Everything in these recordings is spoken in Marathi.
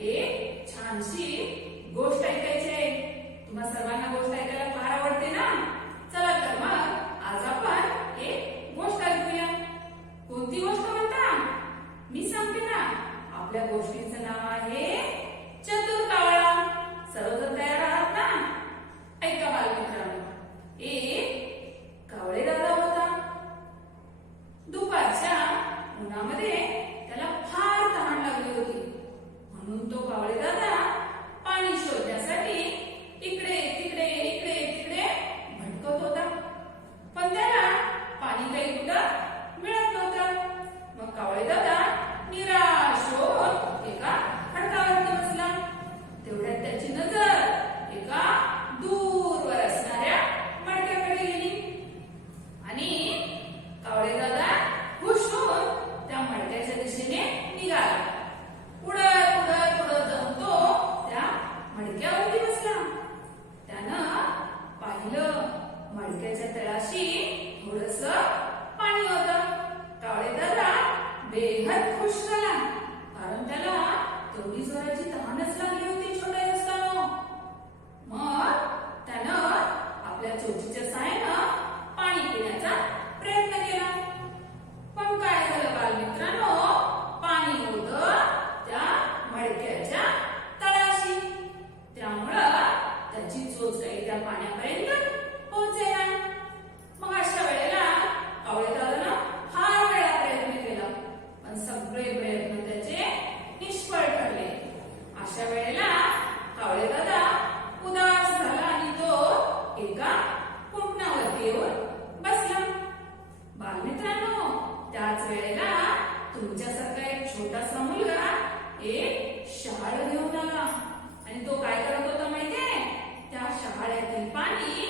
एक छानशी गोष्ट ऐकायची आहे. तुम्हा सर्वांना गोष्ट ऐकायला फार आवडते ना? चला तर मग आज आपण एक गोष्ट ऐकूया. कोणती गोष्ट म्हणता? मी सांगते ना. आपल्या गोष्टीचं नाव आहे चतुर कावळा. सर्वजण तयार आहात ना? ऐका बालमित्रांनो. एक कावळे दादा होता. दुपारच्या उन्हामध्ये त्याला फार तहान लागली होती. म्हणून तो कावळे दादा पाणी शोधण्यासाठी इकडे तिकडे इकडे तिकडे भटकत होता. पण त्याला पाणी काही कुठं मिळत नव्हतं. मग कावळे दादा निराश होऊन एका खडकावरती बसला. तेवढ्यात त्याची नजर एका दूरवर असणाऱ्या मडक्याकडे गेली आणि कावळे दादा खुश होऊन त्या मडक्याच्या दिशेने निघाला. उडत उडत उडत जाऊन तो त्या मडक्यावरती बसला. त्यानं पाहिलं मडक्याच्या तळाशी थोडंसं पाणी होतं. कावळे दादा बेहद खुश झाला, कारण त्याला तेवढी जोराची तहानच लागली होती छोट्या दिवसानं. मग त्यानं आपल्या चोचीच्या साहाय्यानं पाणी पिण्याचा प्रयत्न केला. पण काय झालं बालमित्रांनो? पाणी होतं त्या मडक्याच्या तळाशी. त्यामुळं त्याची चोच काही त्या पाण्यापर्यंत पोहोचेना. मग अशा वेळेला कावळे दादानं फार वेळा प्रयत्न केला, पण सगळे प्रयत्न त्याचे निष्फळ ठरले. अशा वेळेला कावळे दादा उदास झाला आणि तो एका कुंपणावरती येऊन बसला. बालमित्रांनो, त्याच वेळेला तुमच्यासारखा एक छोटासा मुलगा एक शहाळ घेऊन आला आणि तो काय करत होता माहितीये? त्या शहाळ्यातील पाणी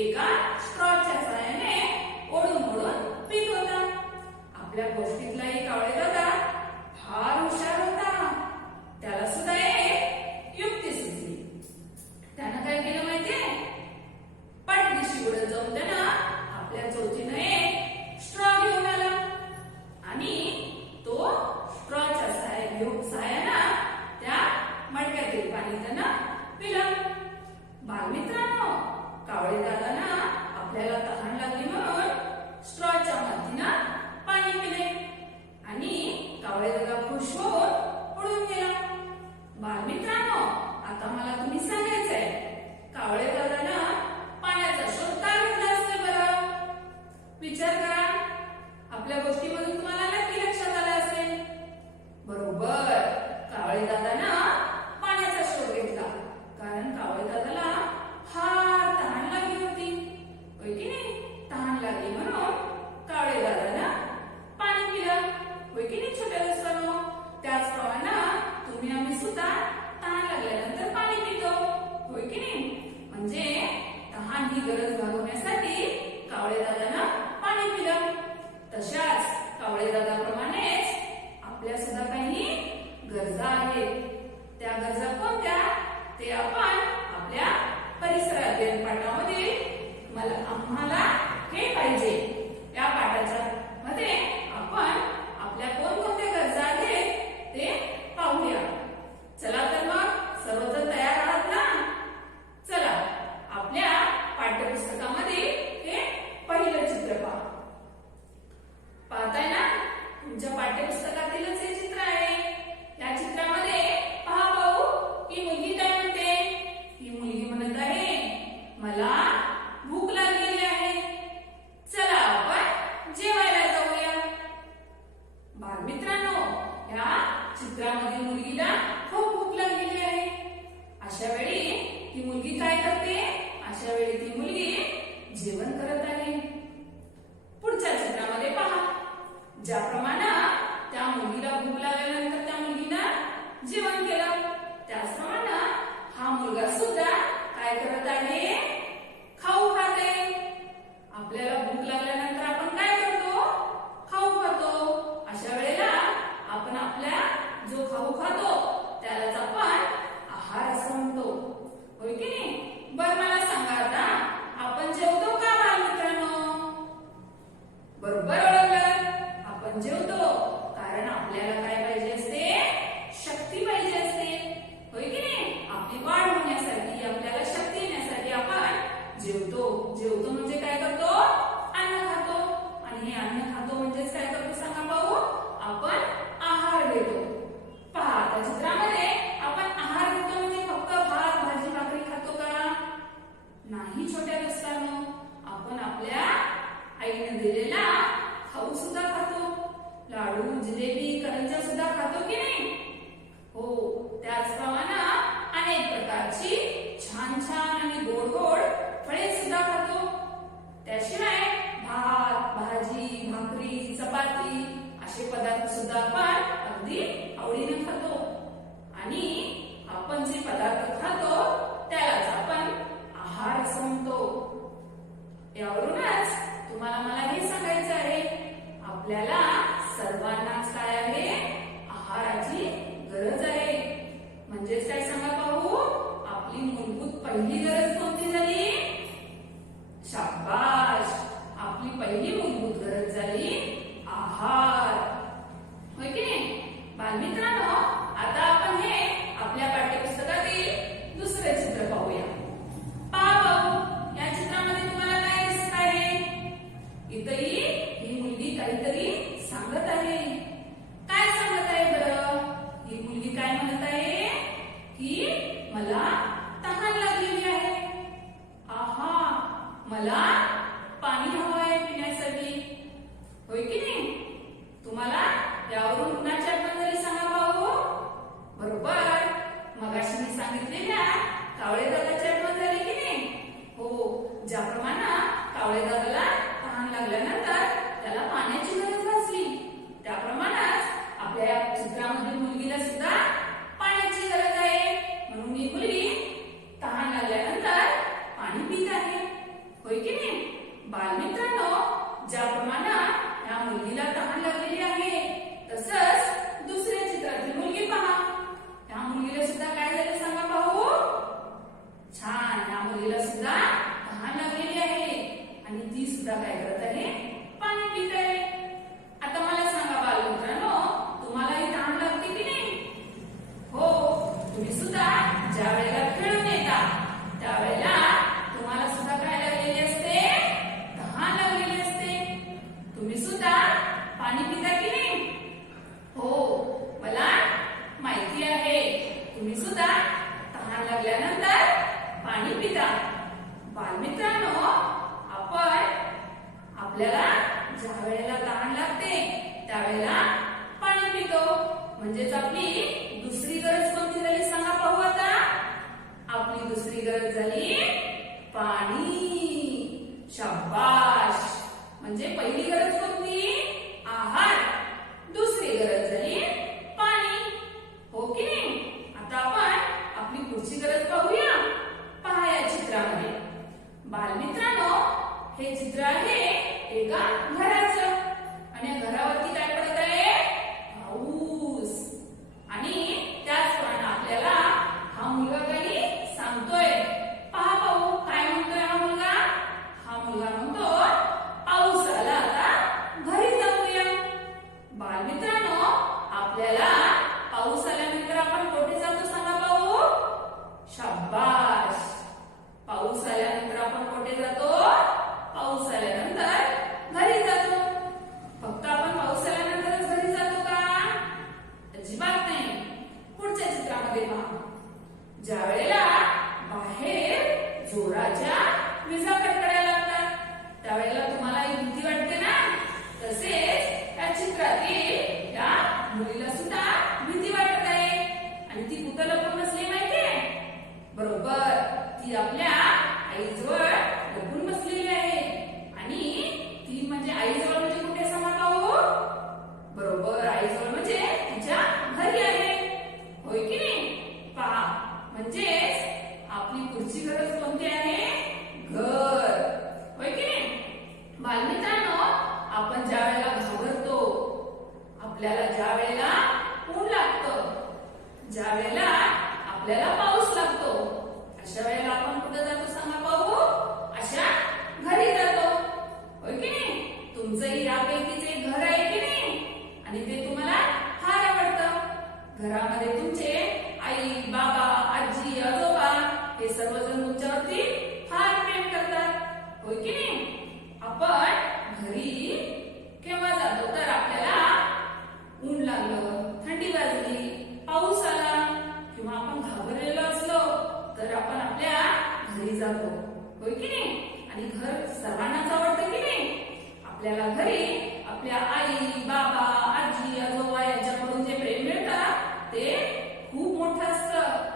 एका स्ट्रॉच्या साहाय्याने ओढून ओढून पित होता. आपल्या गोष्टीतलाही कावळे दादा फार हुशार होता. त्याला सुद्धा एक युक्ती सुचली. त्यानं काय केलं माहितीये? पाठीशी उडत जाऊन त्यानं आपल्या चोचीनं एक स्ट्रॉ घेऊन आला आणि तो स्ट्रॉच्या साहाय्यानं त्या मडक्यातील पाणी त्यानं पिलं. बालमित्रांनो, कावळे दादांना आपल्याला तहान लागली म्हणून स्ट्रॉच्या मदतीनं पाणी पिले आणि कावळे दादा खुश होऊन उडून गेला. बालमित्रांनो, आता मला तुम्ही सांगायचंय, कावळे दादांना पाण्याचा शोध का घेतला असेल बरं? विचार करा. आपल्या गोष्टीमधून तुम्हाला नक्की लक्षात आलं असेल. बरोबर, कावळे दादांना पाण्याचा शोध घेतला कारण कावळे दादाला फार तहान लागली होती. होय की नाही? तहान लागली म्हणून कावळे दादांना पाणी पिलं. होय की नाही छोट्या दिवसांनो? त्याचप्रमाणे तुम्ही आम्ही सुद्धा तहान लागल्यानंतर पाणी पितो. होय की नाही? म्हणजे तहान ही गरज भागवण्यासाठी कावळे दादांना पाणी पिलं. तशाच कावळे दादाप्रमाणेच आपल्या सुद्धा काही गरजा आहेत. त्या गरजा कोणत्या ते आपण आपल्या परिसर अध्ययन पाठामध्ये आम्हाला हे पाहिजे. या पाठाच्या मध्ये आपण आपल्या कोणकोणत्या गरजा आहेत ते पाहूया. चला तर मग सर्वजण तयार आहात ना? चला आपल्या पाठ्यपुस्तकामध्ये हे पहिलं चित्र पहा. पाहताय ना? तुमच्या पाठ्यपुस्तकातीलच हे चित्र आहे. या चित्रामध्ये पहा भाऊ, ही मुलगी काय म्हणते? ही मुलगी म्हणत आहे, मला भूक लागलेली आहे. चला आपण जेवायला जाऊया. बालमित्रांनो, या चित्रामधील मुलगीला खूप भूक लागलेली आहे. अशा वेळी ती मुलगी काय करते? अशा वेळी ती मुलगी जेवण करत आहे. पुढच्या चित्रामध्ये पहा. ज्याप्रमाणे त्या मुलगीला भूक लागल्यानंतर त्या मुलगीनं जेवण केलं, त्याचप्रमाणे हा मुलगा सुद्धा काय करत आहे? खाऊ खाते. आपल्याला भूक लागल्यानंतर आपण काय करतो? खाऊ खातो. अशा वेळेला आपण आपल्या जो खाऊ खातो त्यालाच आपण आहार असं म्हणतो. होय की नाही? बरं मला सांगा आता, आपण जेवतो का बालमित्रांनो? बरोबर ओळखलं. आपण जेवतो कारण आपल्याला काय पाहिजे असते? शक्ती पाहिजे असते. आवडीने खातो आणि आपण जे पदार्थ खातो त्यालाच आपण आहार असं म्हणतो. यावरूनच तुम्हाला मला हे सांगायचं आहे, आपल्याला सर्वांनाच काय आहे, आहाराची गरज आहे. म्हणजेच काय सांगा पाहू, आपली मूलभूत पहिली गरज कोणती झाली? शाबाश, आपली पहिली मूलभूत गरज झाली आहार. होय की नाही? बालमित्रांनो, आता आपण हे आपल्या पाठ्यपुस्तकातील दुसरे चित्र पाहूया. पहा, या चित्रामध्ये तुम्हाला काय दिसत आहे? इथंही ही मुलगी काहीतरी सांगत आहे. काय सांगत आहे बरं? ही मुलगी काय म्हणत आहे की मला तहान लागलेली आहे. आहा, मला पाणी हवं आहे पिण्यासाठी. होय की नाही? तुम्हाला यावरून कुणाची आठवण झाली सांगा पाहू? बरोबर, मगाशी मी सांगितलेल्या कावळेदादाची आठवण झाली की नाही? हो, ज्याप्रमाणे कावळेदादाला तहान लागल्यानंतर त्याला पाण्याची गरज भासली, त्याप्रमाणेच आपल्या या चित्रामधील मुलगीला सुद्धा पाण्याची गरज आहे. म्हणून ही मुलगी तहान लागल्यानंतर पाणी पित आहे. होय की नाही? बालमित्रांनो, ज्याप्रमाणे या मुलगीला तहान लागलेली आहे, तसंच दुसऱ्या चित्रातील मुलगी पहा. त्या मुलगीला सुद्धा काय झालं सांगा पाहू? छान, या मुलीला सुद्धा तहान लागलेली आहे आणि ती सुद्धा काय करत आहे? पाणी पित आहे. आता मला सांगा बालमित्रांनो, तुम्हालाही तहान लागते की नाही? हो, तुम्ही सुद्धा ज्या वेळेला खेळून येता त्यावेळेला तुम्हाला सुद्धा काय लागलेली असते? तहान लागलेली असते. तुम्ही सुद्धा पाणी पिता की नाही? हो, मला माहिती आहे, तुम्ही सुद्धा तहान लागल्यानंतर पाणी पिता. बालमित्रांनो, आपण आपल्याला ज्या वेळेला तहान लागते त्यावेळेला पाणी पितो. म्हणजेच आपली दुसरी गरज कोणती झाली सांगा पाहू आता? आपली दुसरी गरज झाली पाणी. शाबाश, म्हणजे पहिली गरज कोणती? आहार. दुसरी गरज झाली पाणी. हो की नाही? आता आपण आपली पुढची गरज पाहूया. पहा या चित्रामध्ये. बालमित्रांनो, हे चित्र आहे एका घराचं आणि घरावरती काय पडत आहे? पाऊस. आणि त्याचप्रमाणे आपल्याला हा मुलगा काही सांगतोय. पहा पाहू, काय म्हणतोय हा मुलगा? हा मुलगा म्हणतो, पाऊस आला, आता घरी जाऊया. बालमित्रांनो, आपल्याला पाऊस आल्यानंतर आपण कुठे जातो सांगा पाहू? शाबाश, पाऊस आल्यानंतर आपण कुठे जातो? पाऊस आल्यानंतर घरी जातो. फक्त आपण पाऊस आल्यानंतरच घरी जातो का? अजिबात नाही. पुढच्या चित्रामध्ये पहा. ज्या वेळेला बाहेर जोराच्या विजा कडकडायला लागतात त्यावेळेला तुम्हाला एक भीती वाटते ना? तसेच या चित्रातील या मुलीला सुद्धा भीती वाटत आहे. आणि ती कुठं लपून बसली माहितीये? बरोबर, ती आपल्या आईजवळ लपून बसलेली आहे. आणि ती म्हणजे आईजवळ म्हणजे कुठे सांगा पाहू? बरोबर, आईजवळ म्हणजे तिच्या घरी आहे. होय की नाही? पहा, म्हणजेच आपली पुढची गरज कोणती आहे? घर. होय की नाही? बालमित्रांनो, आपण ज्या वेळेला घाबरतो, आपल्याला ज्या वेळेला ऊन लागतं, ज्या वेळेला आपल्याला पाऊस लागतो, अशा वेळेला आपण कुठे जातो सांगा पाहू? अशा घरी जातो. होय की नाही? तुमचंही यापैकीच एक घर आहे की नाही? आणि ते तुम्हाला फार आवडतं. घरामध्ये तुमचे आई, बाबा, आजी, आजोबा हे सर्वजण तुमच्यावरती फार प्रेम करतात. होय की नाही? आपण घरी केव्हा जातो? तर आपल्याला ऊन लागलं, थंडी वाजली, पाऊस आला किंवा आपण घाबरलेलो असलो तर आपण आपल्या घरी जातो. होय की नाही? आणि घर सर्वांनाच आवडतं की नाही? आपल्याला घरी आपल्या आई, बाबा, आजी, आजोबा यांच्याकडून जे प्रेम मिळतं ते खूप मोठं असतं.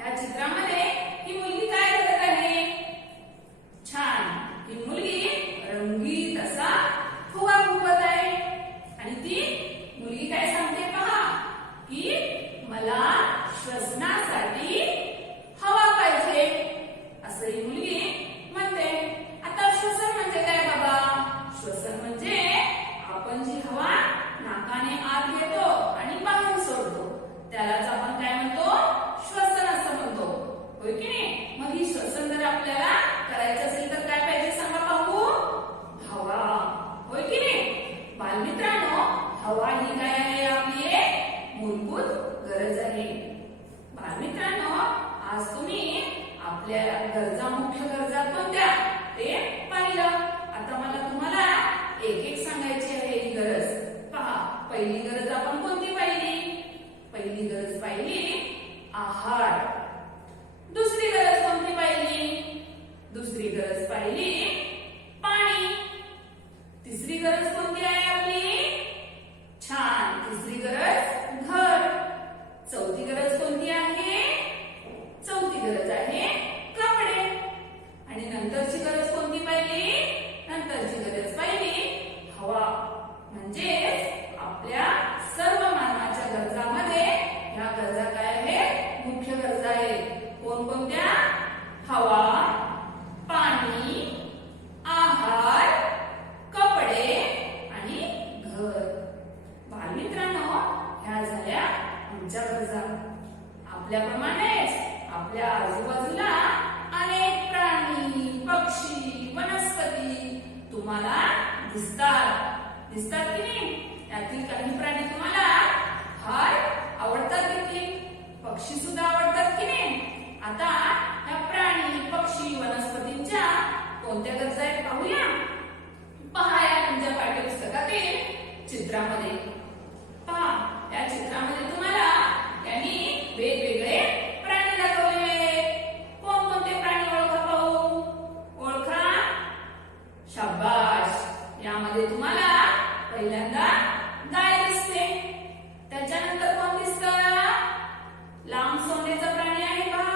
या चित्रामध्ये ही मुलगी काय करत आहे? छान, ही मुलगी रंगीत असा फुगा फुगवत आहे आणि ती मुलगी काय सांगते पहा की मला श्वसनासाठी हवा पाहिजे असं ही मुलगी म्हणते. आता श्वसन म्हणजे काय बाबा? श्वसन म्हणजे आपण जी हवा नाकाने आत घेतो आणि बाहेर सोडतो त्यालाच आपण काय म्हणतो? श्वसन असं म्हणतो, होय की नाही? मग ही श्वसन जर आपल्याला करायचं असेल तर काय पाहिजे सांगा पाहू? हवा, होय की नाही? बालमित्रांनो, हवा ही काय आहे? आपली एक मूलभूत गरज आहे. बालमित्रांनो, आज तुम्ही आपल्या गरजा, मुख्य गरजा कोणत्या ते पाहिलं. आता मला तुम्हाला एक एक सांगायची आहे ही गरज. पहा, पहिली गरज आपण कोणती पाहिली? पहिली गरज पाहिली आहार. दुसरी गरज कोणती पाहिली? दुसरी गरज पाहिली पाणी. तिसरी गरज कोणती आहे आपली? छान, तिसरी गरज घर. चौथी गरज कोणती आहे? चौथी गरज आहे कपडे. आणि नंतरची गरज कोणती पाहिली? नंतरची गरज पाहिली हवा. म्हणजे आपल्या सर्व मानवाच्या गरजामध्ये ह्या गरजा काय आहेत? मुख्य गरजा आहेत. कोणकोणत्या? हवा, पाणी, आहार, कपडे आणि घर. बालमित्रांनो, ह्या झाल्या आमच्या गरजा. आपल्याप्रमाणेच आपल्या आजूबाजूला अनेक प्राणी, पक्षी, वनस्पती तुम्हाला दिसतात की नाही? यातील काही प्राणी तुम्हाला फार आवडतात देखील, पक्षी सुद्धा आवडतात की नाही? आता या प्राणी, पक्षी, वनस्पतींच्या कोणत्या गरजा आहेत पाहूया. पहा या तुमच्या पाठ्यपुस्तकातील चित्रामध्ये. पहा, या चित्रामध्ये तुम्हाला त्यांनी वेगवेगळे प्राणी दाखवलेले आहेत. कोणकोणते प्राणी ओळखा पाहू? ओळखा. शाबाश. यामध्ये तुम्हाला पहिल्यांदा गाय दिसते. त्याच्यानंतर कोण दिसतं? लांब सोंडेचा प्राणी आहे पहा.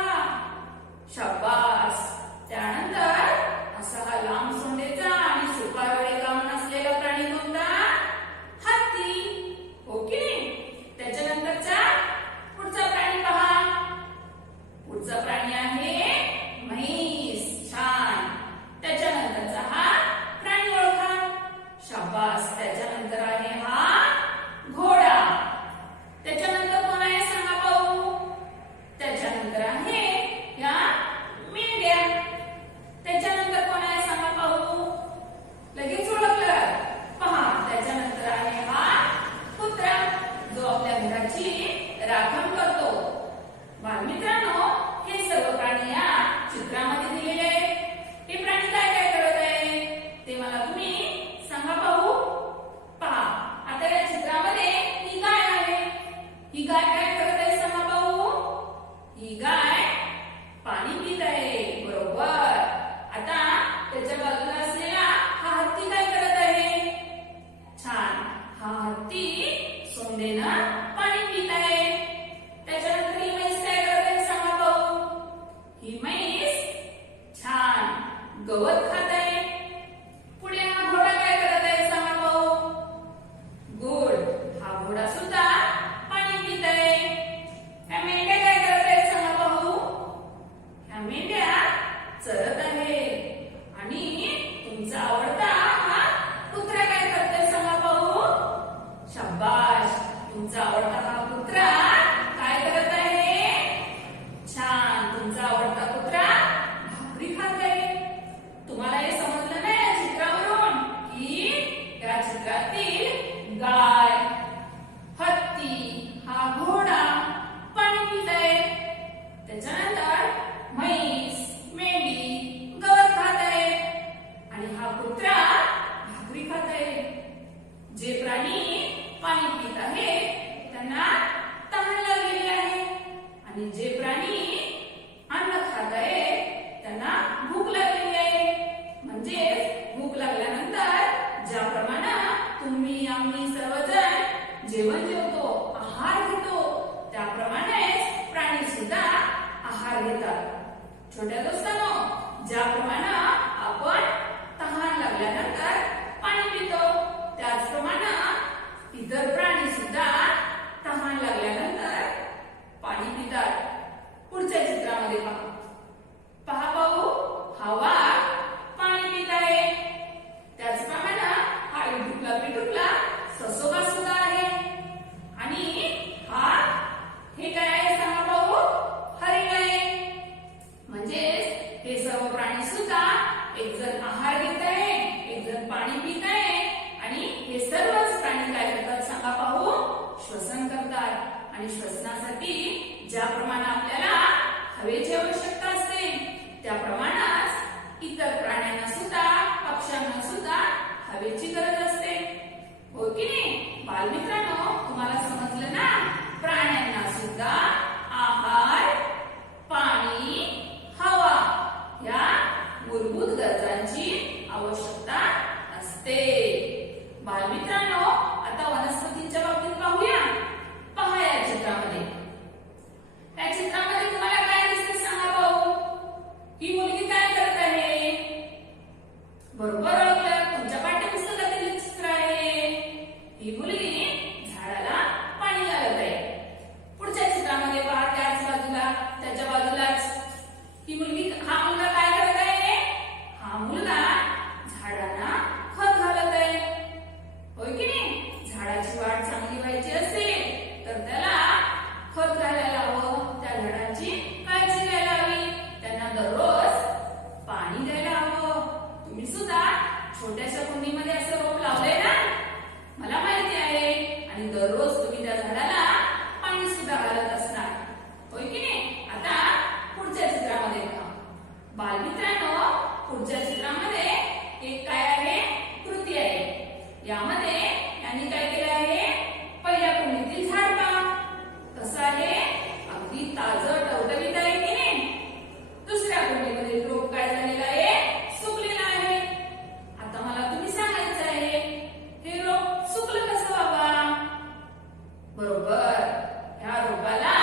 छोट्या दोस्तांनो, ज्याप्रमाणे आपण तहान लागल्यानंतर पाणी पितो, त्याचप्रमाणे इतर प्राणी सुद्धा तहान लागल्यानंतर पाणी पितात. पुढच्या चित्रामध्ये पहा. पहा पाहू, हा वाघ पाणी पित आहे. त्याचप्रमाणे हा इटुकला पिटुकला ससोबा सुद्धा आहे. आणि हे काय आहे सांगा पाहू? हरिण आहे. म्हणजे हे सर्व प्राणी सुद्धा एक जण आहार घेत आहे, एक जण पाणी पित आहे आणि हे सर्वच प्राणी काय करतात सांगा पाहू? श्वसन करतात. आणि श्वसनासाठी ज्याप्रमाणे आपल्याला हवेची आवश्यकता असते, त्याप्रमाणेच इतर प्राण्यांना सुद्धा, पक्ष्यांना सुद्धा हवेची गरज असते. हो की नाही? बालमित्रांनो, तुम्हाला समजलं ना? प्राण्यांना सुद्धा आहार, पाणी, हवा या मूलभूत गरजांची आवश्यकता असते. बालमित्रांनो, आता वनस्पतींच्या बाबतीत पाहूया. पहा या चित्रामध्ये. या चित्रामध्ये तुम्हाला काय दिसते सांगा पाहू? ही मुलगी काय करत आहे? बरोबर ओळखलं, तुमच्या पाठ्यपुस्तकातील चित्र आहे. ही मुलगी झाडाला पाणी घालत आहे. पुढच्या चित्रामध्ये पहा, त्याच बाजूला, त्याच्या बाजूलाच ही मुलगी, हा मुलगा काय करत आहे? हा मुलगा झाडांना खत घालत आहे. होय की नाही? झाडाची वाढ चांगली व्हायची असेल तर त्याला खत घालायला हवं, त्या झाडाची काळजी घ्यायला हवी, त्यांना दररोज पाणी द्यायला हवं. तुम्ही सुद्धा छोट्याशा कुंडीमध्ये असं रोप लावलंय ना? मला माहिती आहे. आणि दररोज तुम्ही त्या झाडाला पाणी सुद्धा घालत असणार. होय की नाही? आता पुढच्या चित्रामध्ये पहा. बालमित्रांनो, पुढच्या चित्रामध्ये एक काय आहे? कृती आहे. यामध्ये यांनी काय केलं आहे? पहिल्या कुंडीतील झाड पहा कसं आहे, अगदी ताजं टवटवीत आहे की नाही? दुसऱ्या कुंडीमधील रोप काय झालेला आहे? सुकलेला आहे. आता मला तुम्ही सांगायचं आहे, हे रोप सुकलं कसं बाबा? बरोबर, ह्या रोपाला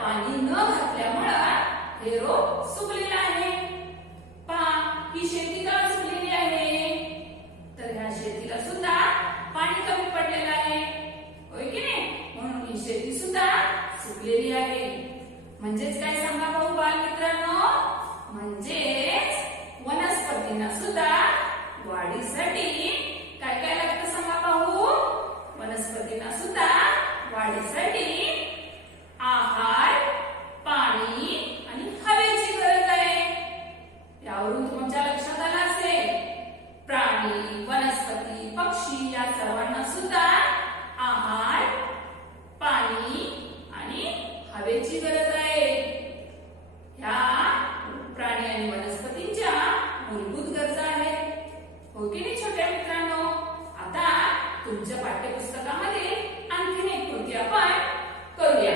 पाणी न घातल्यामुळं हे रोप सुकलेलं आहे. पहा, ही शेती का सुकलेली आहे? तर ह्या शेतीला सुद्धा पाणी कमी पडलेलं आहे. होय की नाही? म्हणून ही शेती सुद्धा सुकलेली आहे. म्हणजेच काय सांगा भाऊ बालमित्रांनो? म्हणजेच वनस्पतींना सुद्धा वाढीसाठी काय काय लागतं सांगा पाहू? वनस्पतींना सुद्धा वाढीसाठी आहार, पाणी आणि हवेची गरज आहे. यावरून तुमच्या लक्षात आलं असेल, प्राणी, वनस्पती, पक्षी या सर्वांना सुद्धा आहार, पाणी आणि हवेची गरज आहे. ह्या प्राणी आणि वनस्पतींच्या मूलभूत गरजा आहेत. हो की नाही छोट्या मित्रांनो? आता तुमच्या पाठ्यपुस्तकामध्ये आणखीन एक कृती आपण करूया.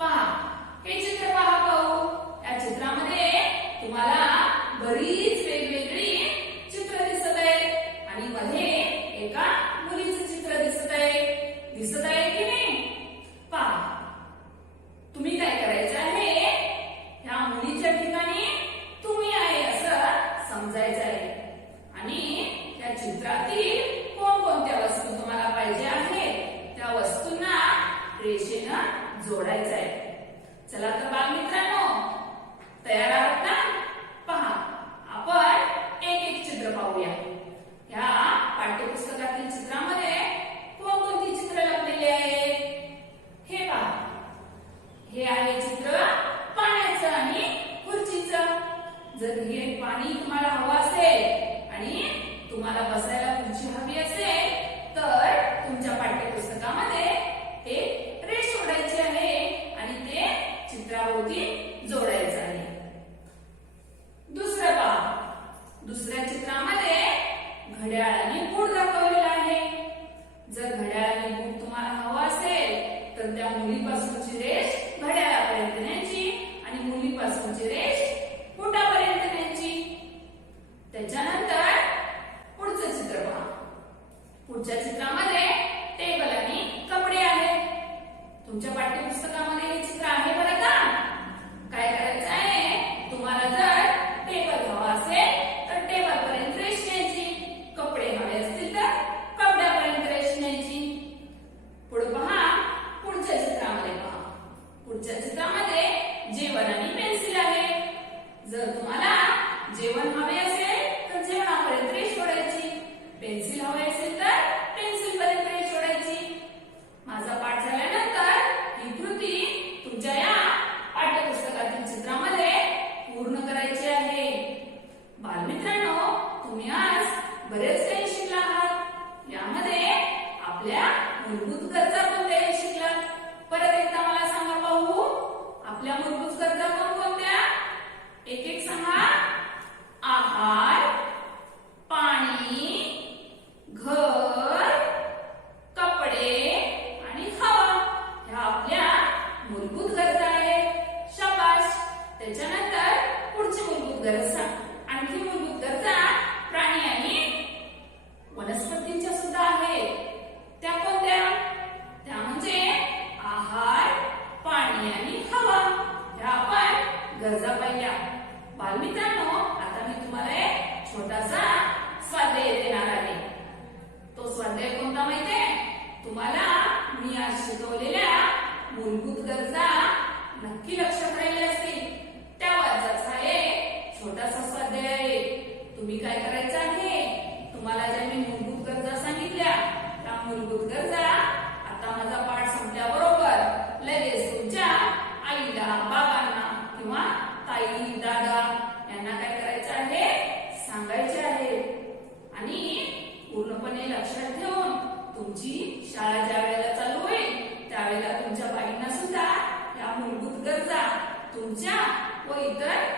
पहा, हे चित्र पहा पाहू. या चित्रामध्ये तुम्हाला बरीच वेगवेगळी चित्र दिसत आहेत आणि मध्ये एका मुलीचं चित्र दिसत आहे की नाही? पहा, तुम्ही काय करायचं आहे? ह्या मुलीच्या ठिकाणी तुम्ही आहे असं समजायचं आहे आणि त्या चित्रातील कोणकोणत्या वस्तू तुम्हाला पाहिजे आहेत त्या वस्तूंना रेषेनं जोडायचं आहे. चला तर बालमित्रांनो, तयार आहात ना? पहा, आपण एक एक चित्र पाहूया. ह्या पाठ्यपुस्तकातील चित्रामध्ये कोणकोणती चित्र लपलेली आहेत? हे पहा, हे आहे चित्र पाण्याचं आणि खुर्चीचं. जर हे पाणी तुम्हाला हवं असेल आणि तुम्हाला बसायला खुर्ची हवी असेल तर तुमच्या पाठ्यपुस्तकामध्ये एक रेष ओढायची आहे आणि ते चित्राभोवती जोडायचं आहे. दुसरं पहा, दुसऱ्या चित्रामध्ये घड्याळ आणि बूट दाखवलेला आहे. जर घड्याळ आणि बूट तुम्हाला हवं असेल तर त्या मुलीपासूनची रेष घड्याळापर्यंत न्यायची आणि मुलीपासूनची रेष बुटापर्यंत न्यायची. त्याच्यानंतर पुढचं चित्र पहा. पुढच्या चित्रामध्ये टेबल आणि कपडे आहेत. तुमच्या पाठ्यपुस्तकामध्ये हे चित्र आहे बरं का? काय करायचं आहे? तुम्हाला गरजा पाहिल्या. बालमित्रांनो, आता मी तुम्हाला एक छोटासा स्वाध्याय देणार आहे. तो स्वाध्याय कोणता माहितीये? तुम्हाला मी आज शिकवलेल्या मूलभूत गरजा नक्की लक्षात राहिल्या असतील त्यावरचाच हा एक छोटासा स्वाध्याय आहे. तुम्ही काय करायचं आहे? तुम्हाला ज्या मी मूलभूत गरजा सांगितल्या त्या मूलभूत गरजा आता माझा पाठ संपल्याबरोबर लगेच तुमच्या आईला, बाबांना किंवा ताई, दादा यांना काय करायचं आहे? सांगायचे आहे. आणि पूर्णपणे लक्षात ठेवून तुमची शाळा ज्या वेळेला चालू होईल त्यावेळेला तुमच्या बाईंना सुद्धा या मूलभूत गरजा तुमच्या व इतर